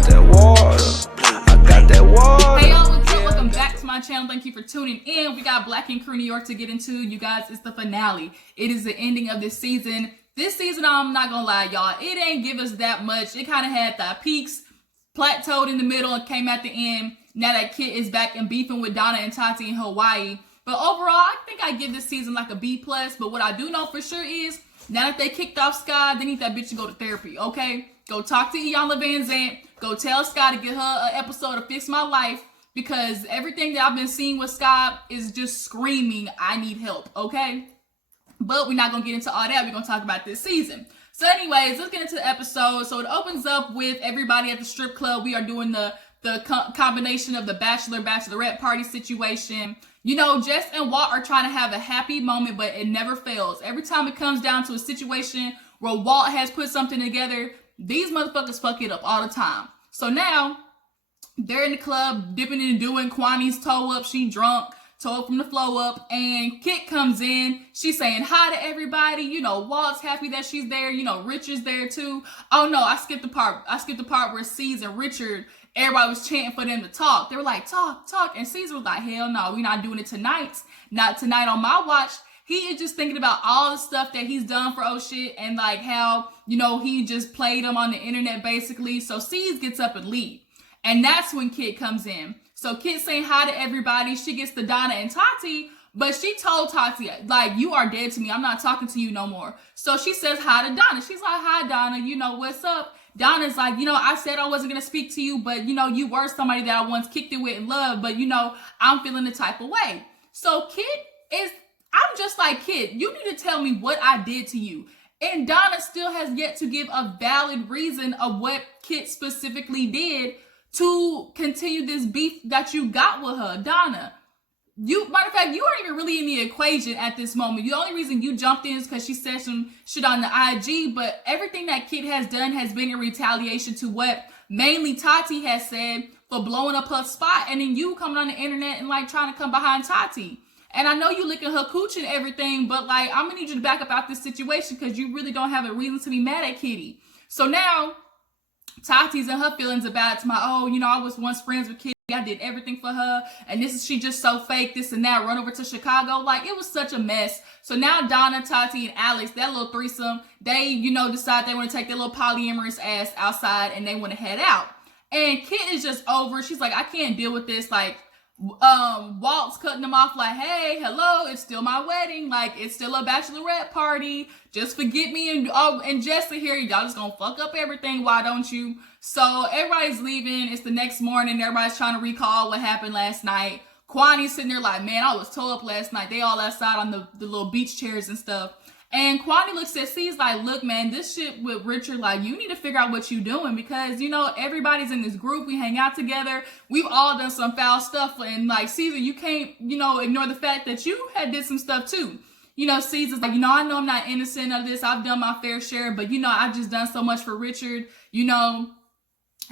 got that water. I got that water. Hey y'all, what's up? Welcome back to my channel. Thank you for tuning in. We got Black and Crew New York to get into. You guys, it's the finale. It is the ending of this season. This season, I'm not gonna lie, y'all, it ain't give us that much. It kind of had the peaks, plateaued in the middle, and came at the end. Now that Kit is back and beefing with Donna and Tati in Hawaii. But overall, I think I give this season like a B+. But what I do know for sure is, now that they kicked off Sky, they need that bitch to go to therapy, okay? Go talk to Iyanla Vanzant. Go tell Sky to get her an episode of Fix My Life. Because everything that I've been seeing with Sky is just screaming, I need help, okay? But we're not going to get into all that. We're going to talk about this season. So anyways, let's get into the episode. So it opens up with everybody at the strip club. We are doing the combination of the bachelorette party situation. You know, Jess and Walt are trying to have a happy moment, but it never fails. Every time it comes down to a situation where Walt has put something together, these motherfuckers fuck it up all the time. So now, they're in the club, dipping and doing. Kwani's toe up, she drunk, toe up from the flow up, and Kit comes in. She's saying hi to everybody. You know, Walt's happy that she's there. You know, Richard's there too. Oh no, I skipped the part where C's and Richard, everybody was chanting for them to talk. They were like, talk. And Caesar was like, hell no, we're not doing it tonight. Not tonight on my watch. He is just thinking about all the stuff that he's done for shit and like how, you know, he just played him on the internet basically. So C's gets up and leave. And that's when Kit comes in. So Kit saying hi to everybody. She gets to Donna and Tati, but she told Tati, like, you are dead to me. I'm not talking to you no more. So she says hi to Donna. She's like, hi, Donna. You know, what's up? Donna's like, you know, I said I wasn't going to speak to you, but, you know, you were somebody that I once kicked it with and loved, but, you know, I'm feeling the type of way. So I'm just like, Kit, you need to tell me what I did to you. And Donna still has yet to give a valid reason of what Kit specifically did to continue this beef that you got with her. Donna, matter of fact, you aren't even really in the equation at this moment. The only reason you jumped in is because she said some shit on the IG, but everything that Kit has done has been in retaliation to what mainly Tati has said for blowing up her spot, and then you coming on the internet and like trying to come behind Tati. And I know you licking her cooch and everything, but like, I'm gonna need you to back up out this situation because you really don't have a reason to be mad at Kitty. So now, Tati's in her feelings about it. To you know, I was once friends with Kitty. I did everything for her. And she just so fake, this and that. Run over to Chicago. Like, it was such a mess. So now Donna, Tati, and Alex, that little threesome, they, you know, decide they want to take their little polyamorous ass outside and they want to head out. And Kit is just over. She's like, I can't deal with this. Like, Walt's cutting them off like, hey, hello, it's still my wedding. Like, it's still a bachelorette party. Just forget me and Jess are here. Y'all just gonna fuck up everything. Why don't you? So everybody's leaving. It's the next morning. Everybody's trying to recall what happened last night. Kwani's sitting there like, man, I was toe up last night. They all outside on the little beach chairs and stuff. And Kwani looks at C's like, look, man, this shit with Richard, like, you need to figure out what you're doing because, you know, everybody's in this group. We hang out together. We've all done some foul stuff. And, like, Caesar, you can't, you know, ignore the fact that you had did some stuff, too. You know, Caesar's like, you know, I know I'm not innocent of this. I've done my fair share. But, you know, I've just done so much for Richard, you know.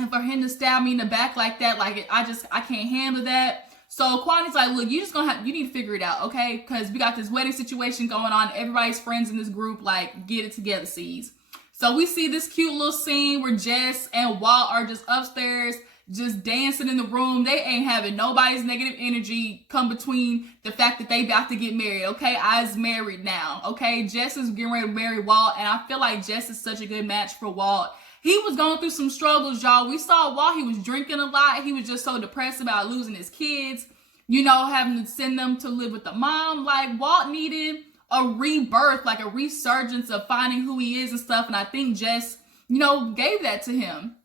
And for him to stab me in the back like that, like, I can't handle that. So Kwani's like, look, you need to figure it out, okay? Because we got this wedding situation going on. Everybody's friends in this group, like, get it together, C's. So we see this cute little scene where Jess and Walt are just upstairs, just dancing in the room. They ain't having nobody's negative energy come between the fact that they about to get married, okay? I's married now, okay? Jess is getting ready to marry Walt, and I feel like Jess is such a good match for Walt. He was going through some struggles, y'all. We saw Walt, he was drinking a lot. He was just so depressed about losing his kids, you know, having to send them to live with the mom. Like, Walt needed a rebirth, like a resurgence of finding who he is and stuff. And I think Jess, you know, gave that to him.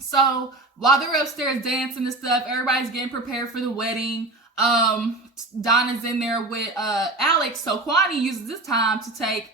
So while they're upstairs dancing and stuff, everybody's getting prepared for the wedding. Donna's in there with Alex. So Kwani uses this time to take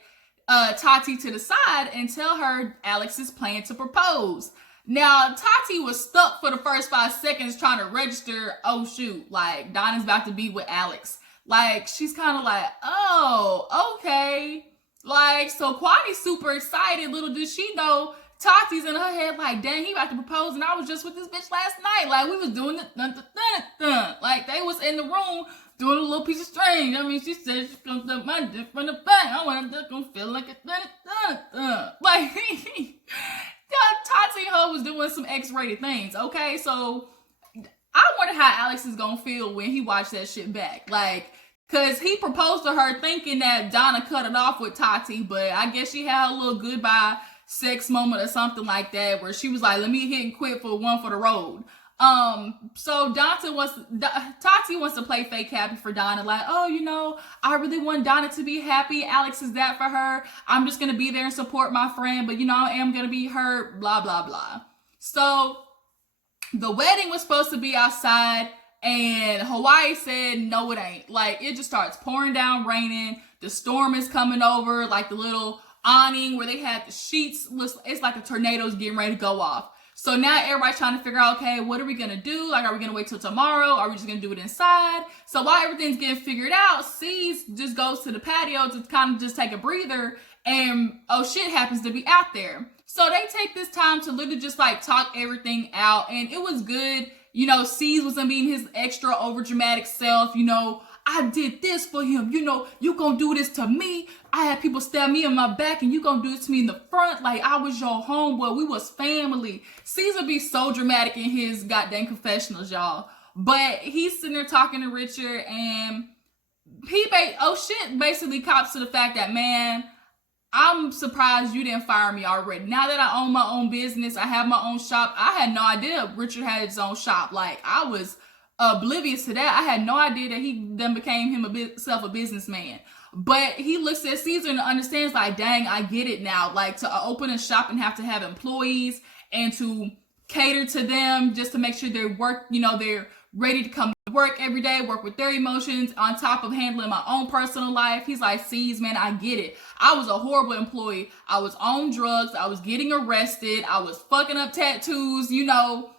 Tati to the side and tell her Alex's plan to propose. Now, Tati was stuck for the first 5 seconds trying to register, oh shoot, like, Donna's about to be with Alex. Like, she's kind of like, oh, okay. Like, so Kwani's super excited. Little did she know, Tati's in her head like, dang, he about to propose and I was just with this bitch last night. Like, we was doing the like, they was in the room doing a little piece of string. I mean, she said she's gonna duck my dick from the back. I want to duck, gonna feel like a like, Tati and her Joe was doing some X-rated things, okay? So I wonder how Alex is gonna feel when he watched that shit back. Like, cause he proposed to her thinking that Donna cut it off with Tati, but I guess she had a little goodbye sex moment or something like that, where she was like, let me hit and quit for one for the road. So Tati wants to play fake happy for Donna, like, oh, you know, I really want Donna to be happy. Alex is that for her. I'm just gonna be there and support my friend, but you know, I am gonna be hurt, blah, blah, blah. So the wedding was supposed to be outside, and Hawaii said, no, it ain't. Like, it just starts pouring down, raining. The storm is coming over, like the little awning where they had the sheets. It's like a tornado's getting ready to go off. So now everybody's trying to figure out, okay, what are we going to do? Like, are we going to wait till tomorrow? Are we just going to do it inside? So while everything's getting figured out, C's just goes to the patio to kind of just take a breather, and oh shit happens to be out there. So they take this time to literally just like talk everything out, and it was good. You know, C's wasn't being his extra over dramatic self. You know, I did this for him. You know, you gonna do this to me. I had people stab me in my back, and you gonna do this to me in the front. Like, I was your homeboy. We was family. C's would be so dramatic in his goddamn confessionals, y'all. But he's sitting there talking to Richard, and he basically cops to the fact that, man, I'm surprised you didn't fire me already. Now that I own my own business, I have my own shop. I had no idea Richard had his own shop. Like, I was oblivious to that. I had no idea that he then became himself a businessman. But he looks at Caesar and understands, like, dang, I get it now. Like, to open a shop and have to have employees and to cater to them just to make sure they work, you know, they're ready to come to work every day, work with their emotions on top of handling my own personal life. He's like, C's, man, I get it. I was a horrible employee. I was on drugs. I was getting arrested. I was fucking up tattoos, you know.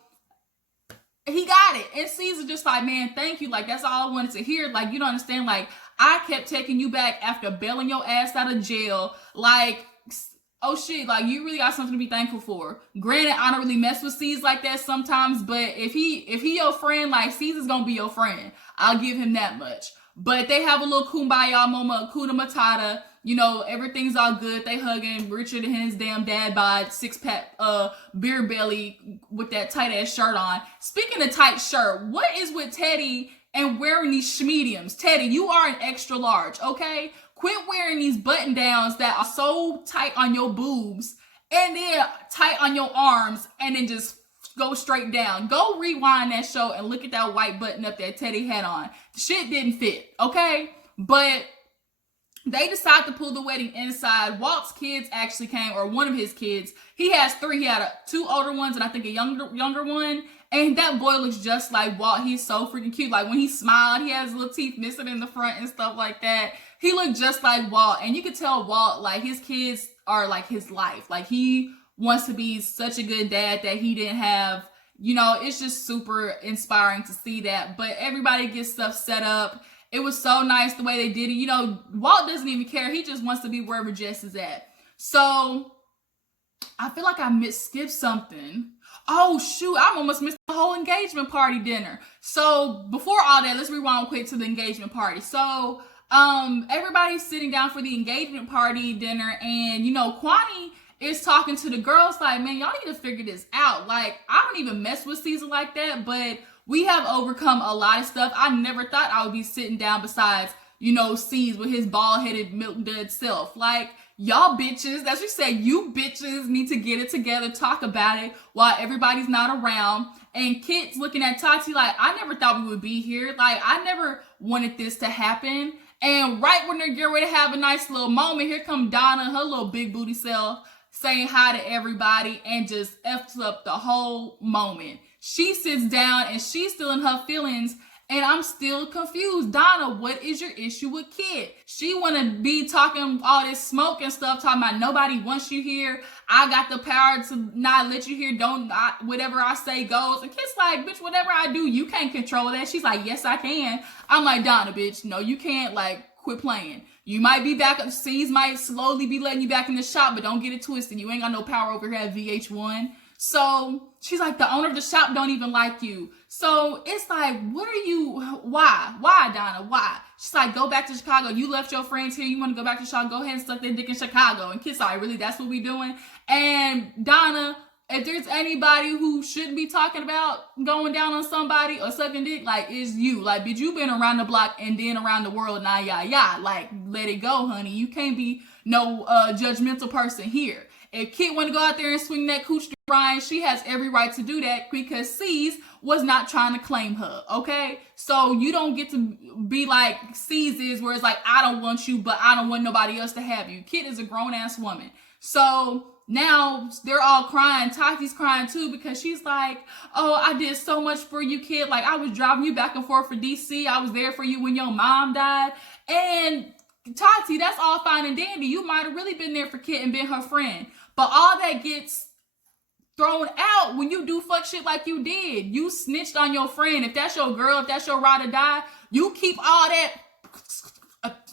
He got it. And C's just like, man, thank you. Like, that's all I wanted to hear. Like, you don't understand. Like, I kept taking you back after bailing your ass out of jail. Like, oh shit, like, you really got something to be thankful for. Granted, I don't really mess with C's like that sometimes, but if he your friend, like, C's is gonna be your friend. I'll give him that much. But they have a little kumbaya moment, Hakuna Matata. You know, everything's all good. They hugging. Richard and his damn dad by six-pack beer belly with that tight-ass shirt on. Speaking of tight shirt, what is with Teddy and wearing these schmediums? Teddy, you are an extra large, okay? Quit wearing these button downs that are so tight on your boobs and then tight on your arms and then just go straight down. Go rewind that show and look at that white button up that Teddy had on. The shit didn't fit, okay? But they decided to pull the wedding inside. Walt's kids actually came, or one of his kids. He has three. He had two older ones and I think a younger one. And that boy looks just like Walt. He's so freaking cute. Like, when he smiled, he has little teeth missing in the front and stuff like that. He looked just like Walt. And you could tell Walt, like, his kids are like his life. Like, he wants to be such a good dad that he didn't have. You know, it's just super inspiring to see that. But everybody gets stuff set up. It was so nice the way they did it. You know, Walt doesn't even care. He just wants to be wherever Jess is at. So, I feel like I skipped something. Oh, shoot. I almost missed the whole engagement party dinner. So, before all that, let's rewind quick to the engagement party. So, everybody's sitting down for the engagement party dinner. And, you know, Kwani is talking to the girls like, man, y'all need to figure this out. Like, I don't even mess with Caesar like that, but we have overcome a lot of stuff. I never thought I would be sitting down besides, you know, C's with his bald-headed milk dud self. Like, y'all bitches, as we say, you bitches need to get it together, talk about it while everybody's not around. And Kit's looking at Tati like, I never thought we would be here. Like, I never wanted this to happen. And right when they're getting ready to have a nice little moment, here come Donna, her little big booty self, saying hi to everybody and just F's up the whole moment. She sits down and she's still in her feelings, and I'm still confused. Donna, what is your issue with Kit? She want to be talking all this smoke and stuff, talking about nobody wants you here. I got the power to not let you here. Whatever I say goes. And Kit's like, bitch, whatever I do, you can't control that. She's like, yes, I can. I'm like, Donna, bitch, no, you can't. Like, quit playing. You might be back up. C's might slowly be letting you back in the shop, but don't get it twisted. You ain't got no power over here at VH1. So she's like, the owner of the shop don't even like you. So it's like, why, Donna, why? She's like, go back to Chicago. You left your friends here. You want to go back to Chicago? Go ahead and suck their dick in Chicago. And Kit's like, really, that's what we doing? And Donna, if there's anybody who shouldn't be talking about going down on somebody or sucking dick, like, it's you. Like, bitch, you been around the block and then around the world, nah, yeah. Like, let it go, honey. You can't be no judgmental person here. If Kit want to go out there and swing that cooch to Ryan, she has every right to do that because C's was not trying to claim her, okay? So you don't get to be like C's is, where it's like, I don't want you, but I don't want nobody else to have you. Kit is a grown-ass woman. So now they're all crying. Tati's crying too because she's like, oh, I did so much for you, Kid. Like, I was driving you back and forth for DC. I was there for you when your mom died. And Tati, that's all fine and dandy. You might have really been there for Kid and been her friend. But all that gets thrown out when you do fuck shit like you did. You snitched on your friend. If that's your girl, if that's your ride or die, you keep all that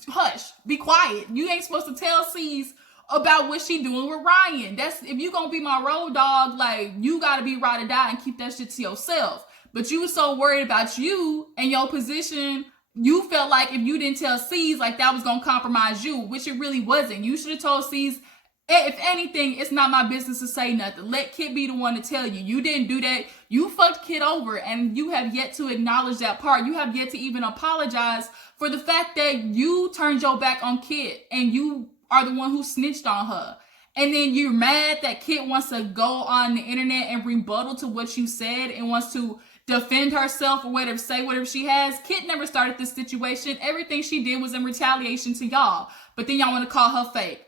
hush. Be quiet. You ain't supposed to tell C's about what she doing with Ryan. That's, if you gonna be my road dog, like, you gotta be ride or die and keep that shit to yourself. But you was so worried about you and your position, you felt like if you didn't tell C's, like, that was gonna compromise you, which it really wasn't. You should have told C's, if anything, it's not my business to say nothing. Let Kid be the one to tell you. You didn't do that. You fucked Kid over, and you have yet to acknowledge that part. You have yet to even apologize for the fact that you turned your back on Kid, and you are the one who snitched on her. And then you're mad that Kid wants to go on the internet and rebuttal to what you said and wants to defend herself or whatever, say whatever she has. Kid never started this situation. Everything she did was in retaliation to y'all. But then y'all want to call her fake.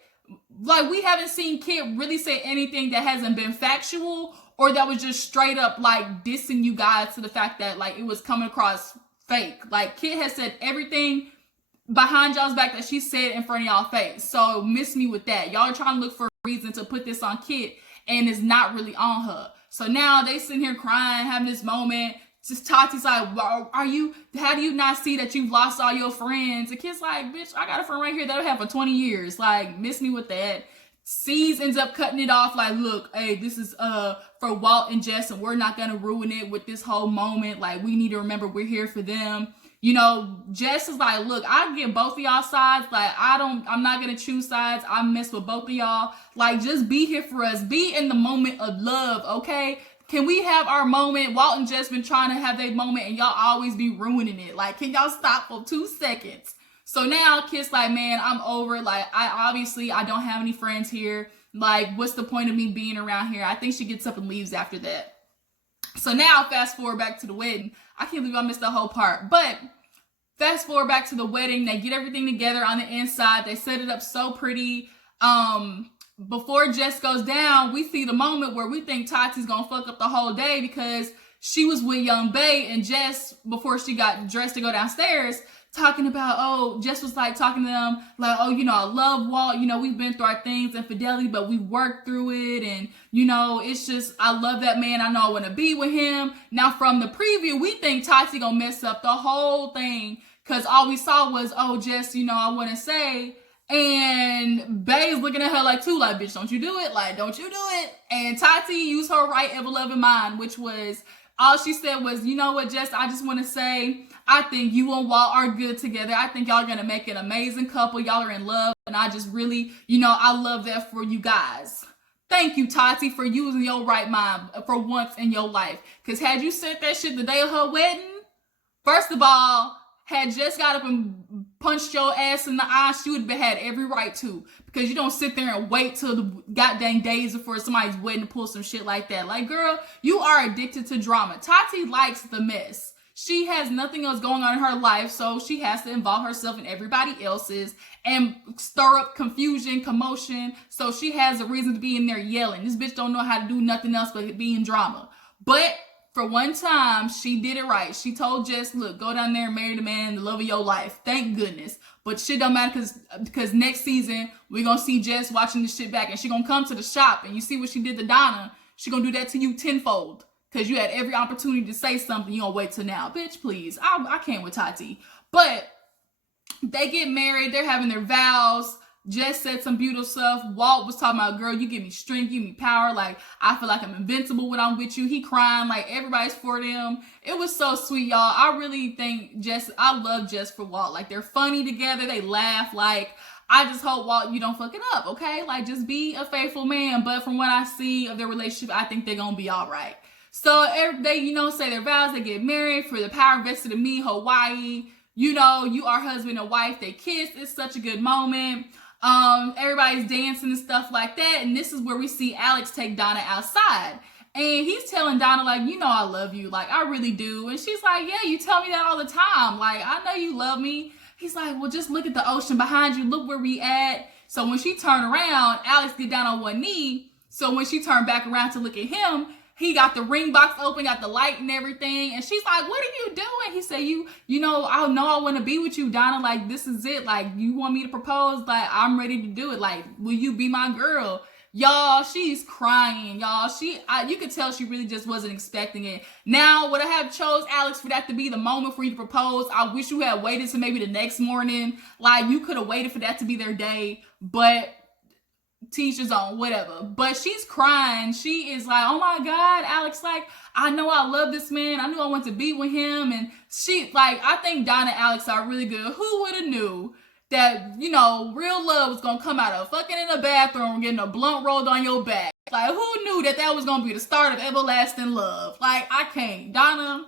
Like, we haven't seen Kid really say anything that hasn't been factual or that was just straight up, like, dissing you guys to the fact that, like, it was coming across fake. Like, Kid has said everything behind y'all's back that she said in front of y'all face. So miss me with that. Y'all are trying to look for a reason to put this on Kid, and it's not really on her. So now they sitting here crying, having this moment. Just Tati's like, well, how do you not see that you've lost all your friends? The Kid's like, bitch, I got a friend right here that I've had for 20 years. Like, miss me with that. C's ends up cutting it off like, look, hey, this is for Walt and Jess, and we're not gonna ruin it with this whole moment. Like, we need to remember we're here for them. You know, Jess is like, look, I get both of y'all sides. Like, I'm not going to choose sides. I mess with both of y'all. Like, just be here for us. Be in the moment of love, okay? Can we have our moment? Walt and Jess been trying to have their moment, and y'all always be ruining it. Like, can y'all stop for 2 seconds? So now Kid's like, man, I'm over. Like, I don't have any friends here. Like, what's the point of me being around here? I think she gets up and leaves after that. So now, fast forward back to the wedding. I can't believe I missed the whole part. But fast forward back to the wedding. They get everything together on the inside. They set it up so pretty. Before Jess goes down, we see the moment where we think Tati's gonna fuck up the whole day because she was with Young Bae, and Jess, before she got dressed to go downstairs, talking about, Jess was like talking to them like, oh, you know, I love Walt, you know, we've been through our things, infidelity, but we worked through it, and, you know, it's just, I love that man, I know I want to be with him. Now, from the preview, we think Tati gonna mess up the whole thing, because all we saw was, oh, Jess, you know, I want to say, and Bae's looking at her like, too, like, bitch, don't you do it, like, don't you do it. And Tati used her right ever loving mind, which was, all she said was, you know what, Jess, I just want to say, I think you and Walt are good together. I think y'all are going to make an amazing couple. Y'all are in love. And I just really, you know, I love that for you guys. Thank you, Tati, for using your right mind for once in your life. Because had you said that shit the day of her wedding, first of all, had Jess got up and punched your ass in the eye, she would have had every right to. Because you don't sit there and wait till the goddamn days before somebody's wedding to pull some shit like that. Like, girl, you are addicted to drama. Tati likes the mess. She has nothing else going on in her life, so she has to involve herself in everybody else's and stir up confusion, commotion, so she has a reason to be in there yelling. This bitch don't know how to do nothing else but be in drama. But for one time, she did it right. She told Jess, look, go down there and marry the man, the love of your life. Thank goodness. But shit don't matter because next season, we're going to see Jess watching this shit back, and she going to come to the shop, and you see what she did to Donna, she going to do that to you tenfold. Because you had every opportunity to say something, you don't wait till now. Bitch, please. I can't with Tati. But they get married. They're having their vows. Jess said some beautiful stuff. Walt was talking about, girl, you give me strength, you give me power. Like, I feel like I'm invincible when I'm with you. He crying. Like, everybody's for them. It was so sweet, y'all. I really think I love Jess for Walt. Like, they're funny together. They laugh. Like, I just hope, Walt, you don't fuck it up, okay? Like, just be a faithful man. But from what I see of their relationship, I think they're gonna be all right. So they, you know, say their vows, they get married. For the power vested in me, Hawaii, you know, you are husband and wife. They kiss. It's such a good moment. Everybody's dancing and stuff like that. And this is where we see Alex take Donna outside. And he's telling Donna, like, you know I love you. Like, I really do. And she's like, yeah, you tell me that all the time. Like, I know you love me. He's like, well, just look at the ocean behind you. Look where we at. So when she turned around, Alex get down on one knee. So when she turned back around to look at him, he got the ring box open, got the light and everything. And she's like, what are you doing? He said, you know I want to be with you, Donna. Like, this is it. Like, you want me to propose? Like, I'm ready to do it. Like, will you be my girl? Y'all, she's crying, y'all. You could tell she really just wasn't expecting it. Now, would I have chose Alex for that to be the moment for you to propose? I wish you had waited to maybe the next morning. Like, you could have waited for that to be their day. But teacher's on, whatever. But she's crying. She is like, oh my God, Alex, like, I know I love this man. I knew I wanted to be with him. And she, like, I think Donna and Alex are really good. Who would have knew that, you know, real love was gonna come out of fucking in a bathroom, getting a blunt rolled on your back? Like, who knew that that was gonna be the start of everlasting love? Like, I can't. Donna,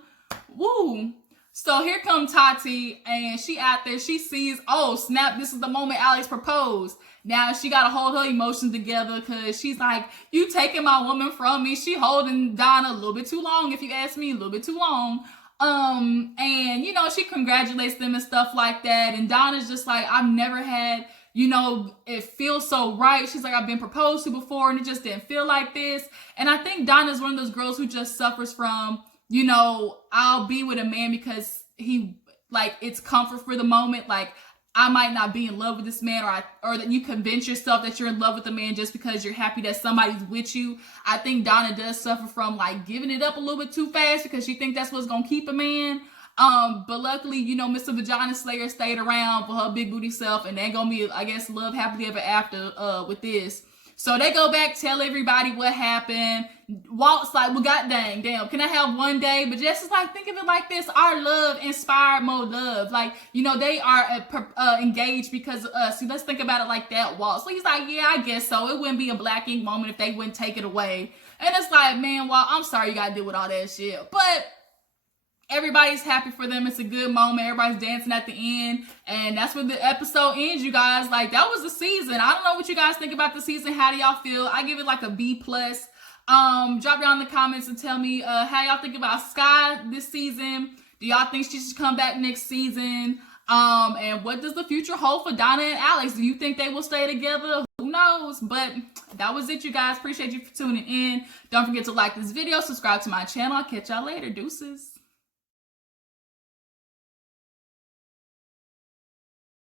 woo. So here comes Tati, and she out there, she sees, oh snap, this is the moment Alex proposed. Now she gotta hold her emotions together, because she's like, you taking my woman from me. She holding Donna a little bit too long, if you ask me, a little bit too long. And you know, she congratulates them and stuff like that. And Donna's just like, I've never had, you know, it feels so right. She's like, I've been proposed to before and it just didn't feel like this. And I think Donna's one of those girls who just suffers from, you know, I'll be with a man because he, like, it's comfort for the moment. Like, I might not be in love with this man, or that you convince yourself that you're in love with a man just because you're happy that somebody's with you. I think Donna does suffer from, like, giving it up a little bit too fast because she thinks that's what's gonna keep a man. But luckily, you know, Mr. Vagina Slayer stayed around for her big booty self, and they're gonna be, I guess, love happily ever after with this. So they go back, tell everybody what happened. Walt's like, well, god damn, can I have one day? But Jess is like, think of it like this. Our love inspired more love. Like, you know, they are engaged because of us. So let's think about it like that, Walt. So he's like, yeah, I guess so. It wouldn't be a black ink moment if they wouldn't take it away. And it's like, man, Walt, I'm sorry you gotta deal with all that shit. But everybody's happy for them. It's a good moment. Everybody's dancing at the end. And that's where the episode ends, you guys. Like, that was the season. I don't know what you guys think about the season. How do y'all feel? I give it like a B+. Drop down in the comments and tell me how y'all think about Sky this season. Do y'all think she should come back next season? And what does the future hold for Donna and Alex? Do you think they will stay together? Who knows? But that was it, you guys. Appreciate you for tuning in. Don't forget to like this video, subscribe to my channel. I'll catch y'all later. Deuces.